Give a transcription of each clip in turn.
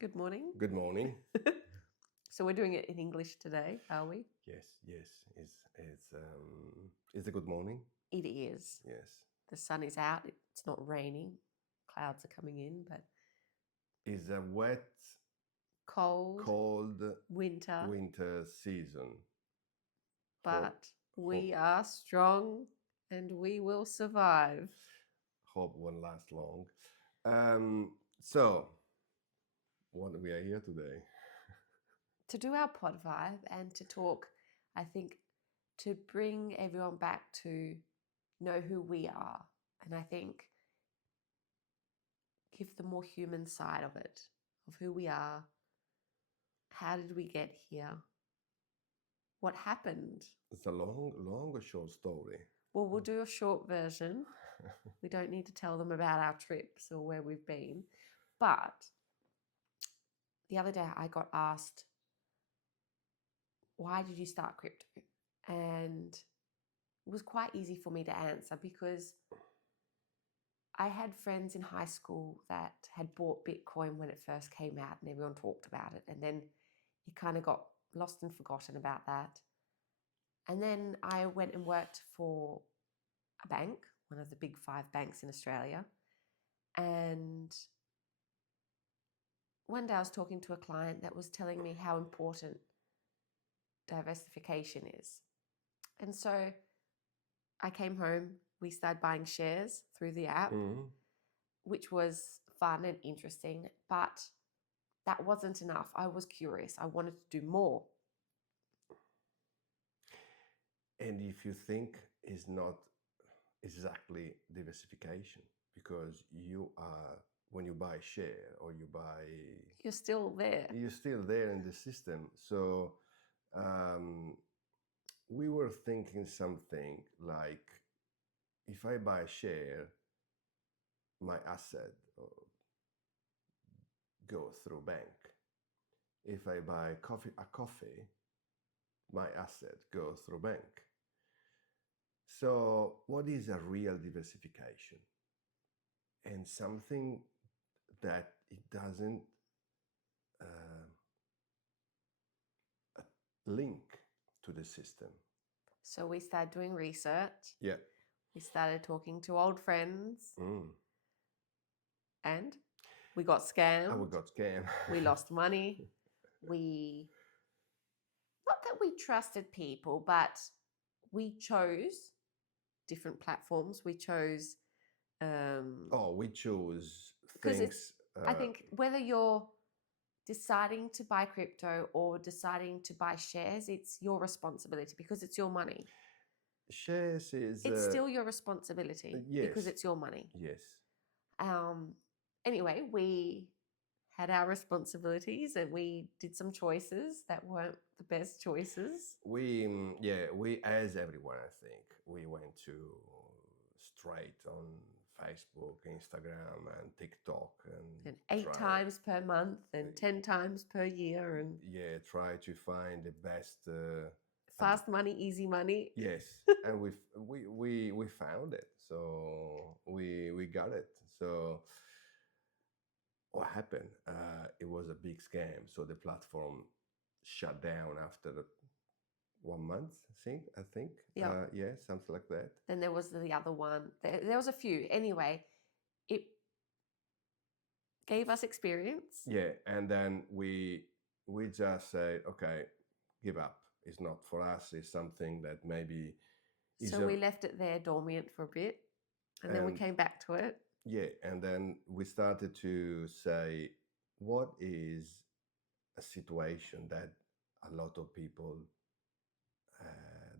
Good morning. Good morning. So we're doing it in English today, are we? Yes. It's a good morning. It is. Yes. The sun is out. It's not raining. Clouds are coming in, but It's a wet, cold winter. winter season. But we are strong and we will survive. Hope won't last long. So, what we are here today? To do our pod vibe and to talk, I think, to bring everyone back to know who we are. And I think give the more human side of it, of who we are. How did we get here? What happened? It's a long or short story. Well, we'll do a short version. We don't need to tell them about our trips or where we've been. But the other day I got asked, why did you start crypto? And it was quite easy for me to answer because I had friends in high school that had bought Bitcoin when it first came out and everyone talked about it. And then it kind of got lost and forgotten about that. And then I went and worked for a bank, one of the big 5 banks in Australia. And one day I was talking to a client that was telling me how important diversification is. And so I came home, we started buying shares through the app, which was fun and interesting, but that wasn't enough. I was curious. I wanted to do more. And if you think it's not exactly diversification, because you are, when you buy a share or you buy, You're still there. You're still there in the system. So we were thinking something like, if I buy a share, my asset goes through bank. If I buy a coffee, my asset goes through bank. So what is a real diversification? And something that it doesn't link to the system. So we started doing research. Yeah. We started talking to old friends. And we got scammed. We got scammed. We lost money. Not that we trusted people, but we chose different platforms. We chose we chose because things. I think whether you're deciding to buy crypto or deciding to buy shares, it's your responsibility because it's your money. Shares is... It's still your responsibility because it's your money. Yes. Anyway, we had our responsibilities and we did some choices that weren't the best choices. We, as everyone, I think, we went to straight on Facebook, Instagram, and TikTok, and 8 times per month and 10 times per year, and try to find the best fast money, easy money. Yes, and we found it, so we got it. So what happened? It was a big scam. So the platform shut down after 1 month. I think. Yeah. Something like that. Then there was the other one. There was a few. Anyway, it gave us experience. Yeah, and then we just say, okay, give up. It's not for us. It's something that maybe. So we left it there dormant for a bit, and then we came back to it. Yeah, and then we started to say, what is a situation that a lot of people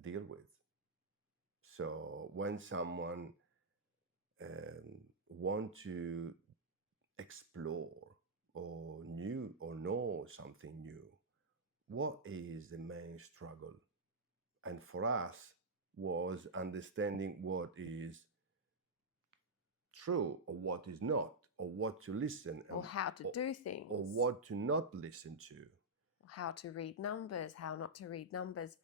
deal with? So when someone want to explore or know something new, what is the main struggle? And for us was understanding what is true or what is not, or what to listen, or how to do things, or what to not listen to, how to read numbers, how not to read numbers.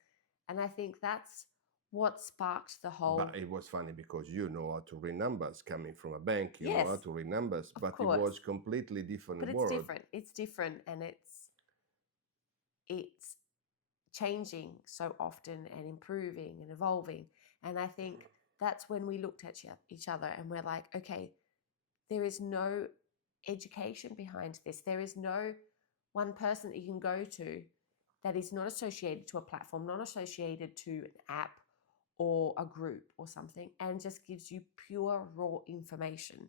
And I think that's what sparked the whole. But it was funny because you know how to read numbers coming from a bank, you know how Yes, to read numbers, of but it course. was completely different But it's world. different. It's different, and it's changing so often and improving and evolving. And I think that's when we looked at each other and we're like, okay, there is no education behind this. There is no one person that you can go to that is not associated to a platform, not associated to an app or a group or something, and just gives you pure raw information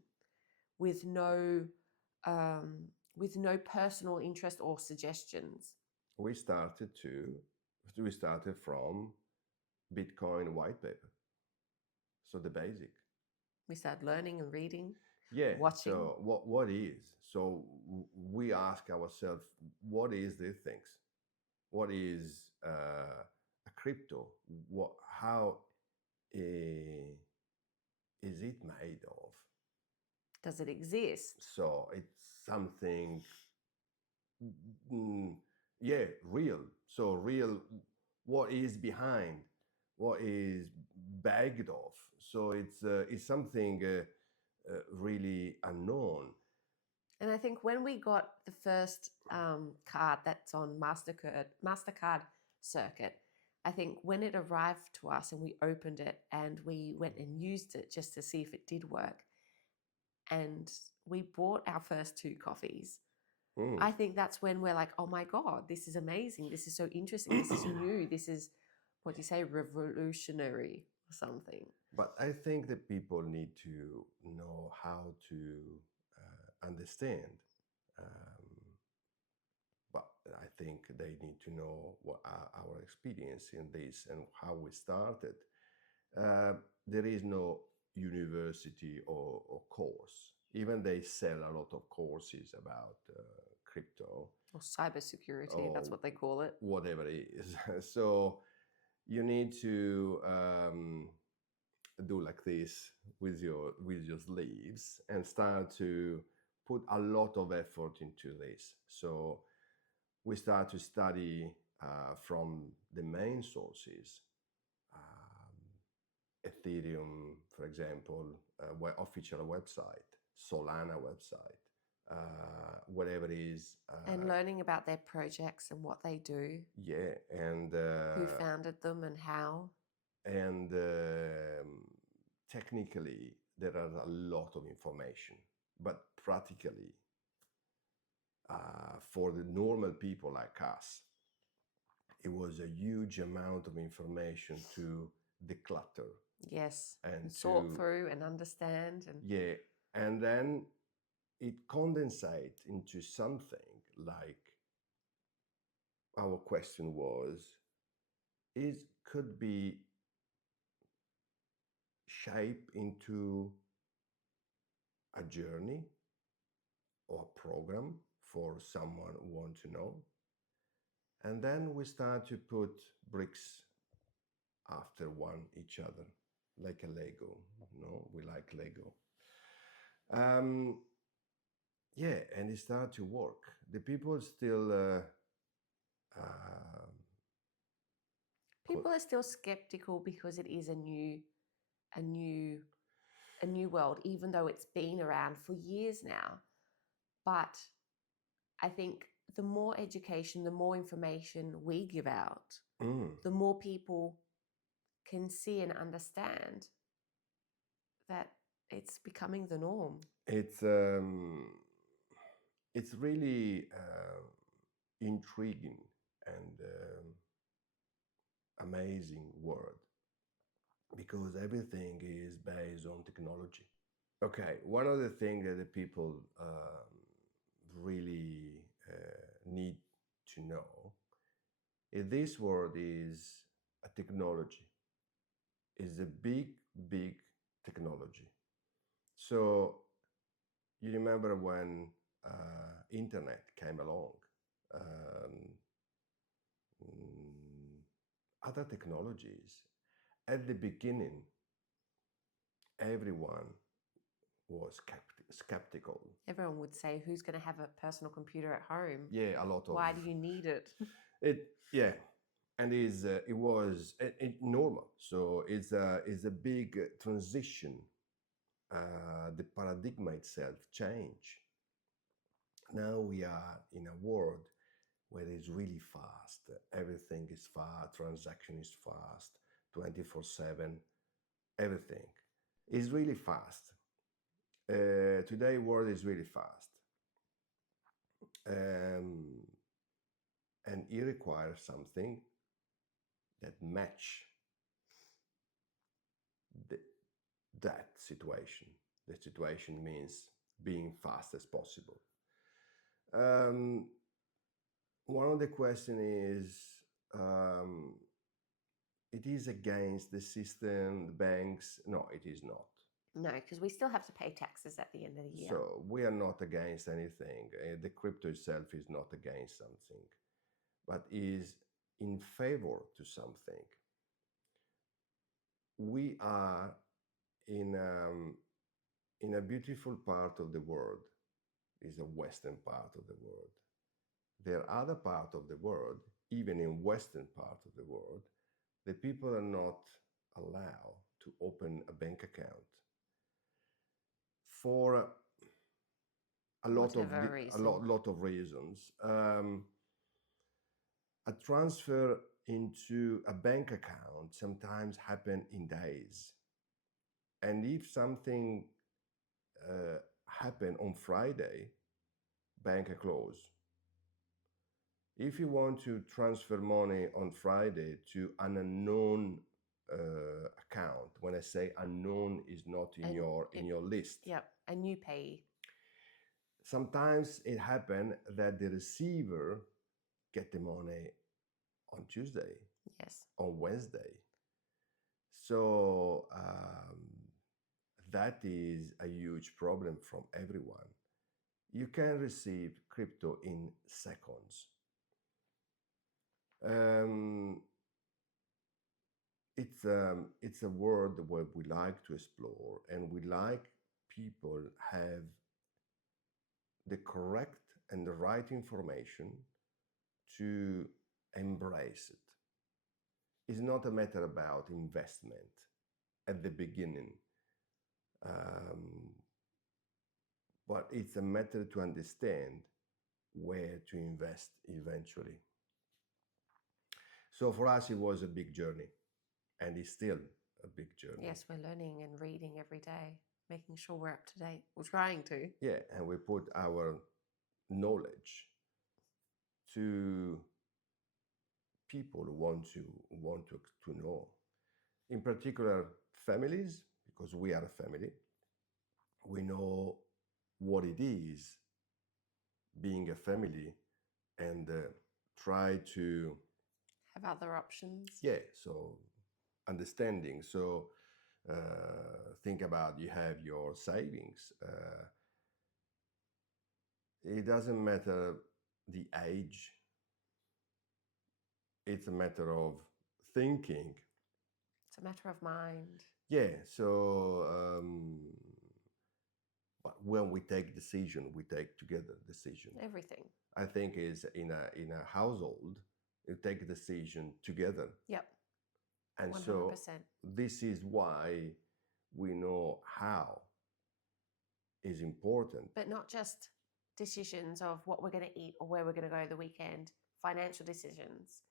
with no personal interest or suggestions. We started from Bitcoin white paper, so the basic. We started learning and reading, Yeah. watching. So what is? So we ask ourselves, what is these things? What is a crypto? How is it made of? Does it exist? So it's something, yeah, real. So real. What is behind? What is bagged of? So it's something really unknown. And I think when we got the first card that's on Mastercard circuit, I think when it arrived to us and we opened it and we went and used it just to see if it did work, and we bought our first 2 coffees, I think that's when we're like, oh my God, this is amazing. This is so interesting. This is new. This is, what do you say, revolutionary or something. But I think that people need to know how to understand. But I think they need to know what our experience in this and how we started. There is no university or course. Even they sell a lot of courses about crypto Or cybersecurity, or that's what they call it. whatever it is. So you need to do like this with your sleeves and start to put a lot of effort into this. So we start to study from the main sources. Ethereum, for example, official website, Solana website, whatever it is. And learning about their projects and what they do. Yeah, and who founded them and how. And technically, there are a lot of information, but practically, for the normal people like us, it was a huge amount of information to declutter. Yes, and sort to through and understand. And yeah, and then it condensate into something like our question was is could be shape into a journey or a program for someone who want to know. And then we start to put bricks after one each other, like a Lego. No, we like Lego. Yeah, and it started to work. The people still people are still skeptical because it is a new world, even though it's been around for years now. But I think the more education, the more information we give out, the more people can see and understand that it's becoming the norm. It's really intriguing and amazing world because everything is based on technology. Okay, one of the things that the people really need to know is this world is a technology, is a big technology. So you remember when internet came along, um, other technologies. At the beginning, everyone was skeptical. Everyone would say, who's going to have a personal computer at home? Yeah, a lot of Why do you need it? it. Yeah, and it normal. So it's a big transition. The paradigm itself change. Now we are in a world where it's really fast. Everything is fast. Transaction is fast. 24/7. Everything is really fast. Today, world is really fast, um, and it requires something that match the, that situation. The situation means being fast as possible. Um, One of the question is, um, it is against the system, the banks. No, it is not. No, because we still have to pay taxes at the end of the year. So we are not against anything. The crypto itself is not against something, but is in favor to something. We are in in a beautiful part of the world. Is a western part of the world. There are other part of the world, even in western part of the world, the people are not allowed to open a bank account for a lot of Whatever reason. lot of reasons. A transfer into a bank account sometimes happen in days, and if something happen on Friday, bank are closed. If you want to transfer money on Friday to an unknown account, when I say unknown, is not in your list. Yep, and you pay. Sometimes it happen that the receiver get the money on Tuesday, Yes. on Wednesday. So that is a huge problem from everyone. You can receive crypto in seconds. It's a world where we like to explore, and we like people have the correct and the right information to embrace it. It's not a matter about investment at the beginning, but it's a matter to understand where to invest eventually. So for us, it was a big journey, and it's still a big journey. Yes, we're learning and reading every day, making sure we're up to date. We're trying to. Yeah, and we put our knowledge to people who want to know. In particular, families, because we are a family. We know what it is being a family, and try to have other options. Yeah, so understanding. So think about, you have your savings. It doesn't matter the age. It's a matter of thinking. It's a matter of mind. Yeah. So but when we take decision, we take together decision. Everything. I think is in a household, you take a decision together. Yep. And 100%. so this is why we know how is important. But not just decisions of what we're going to eat or where we're going to go the weekend, financial decisions.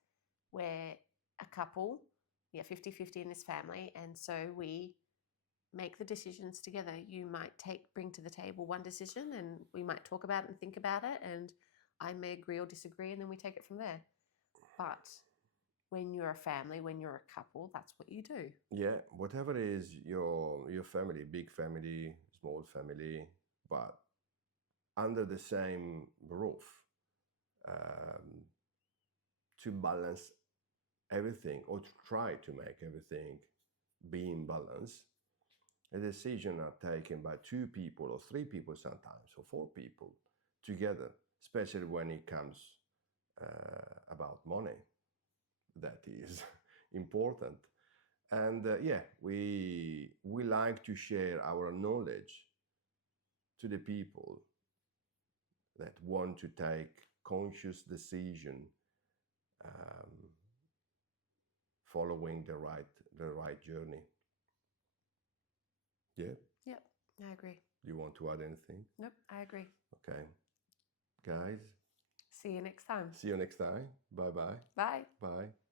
We're a couple, 50-50 in this family, and so we make the decisions together. You might bring to the table one decision, and we might talk about it and think about it, and I may agree or disagree, and then we take it from there. But when you're a family, when you're a couple, that's what you do. Yeah, whatever is your family, big family, small family, but under the same roof, to balance everything, or to try to make everything be in balance. A decision are taken by 2 people or 3 people sometimes, or 4 people together, especially when it comes about money. That is important. And we like to share our knowledge to the people that want to take conscious decision, following the right journey. Yeah. Yep, I agree. You want to add anything? Nope, I agree. Okay, guys. See you next time. See you next time. Bye bye. Bye. Bye.